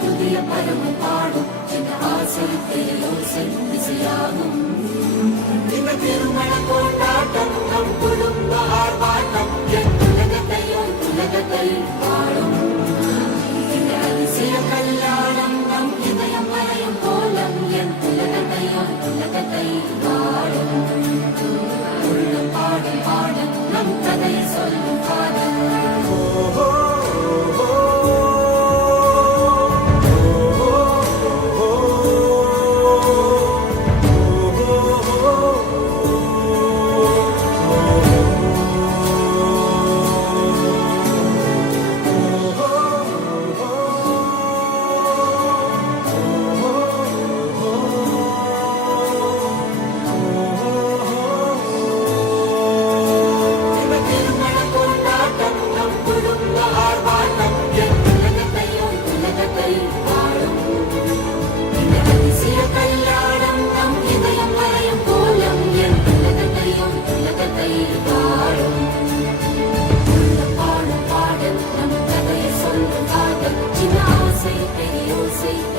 புதிய பருவம் பாடும் என்ற ஆசை பெரியோசை திசையாகும். இந்த திருமண கொண்டாட்டம் நம் குடும்ப ஆர்ப்பாட்டம் என் உலகத்தை வாழும். இந்த அதிசய கல்யாணம் நம் இதயம் வரையும் கோலம் என் உலகத்தை வாழும். உள்ள பாடும் பாடும் நம் கதையை சொல்லும் காதல். Say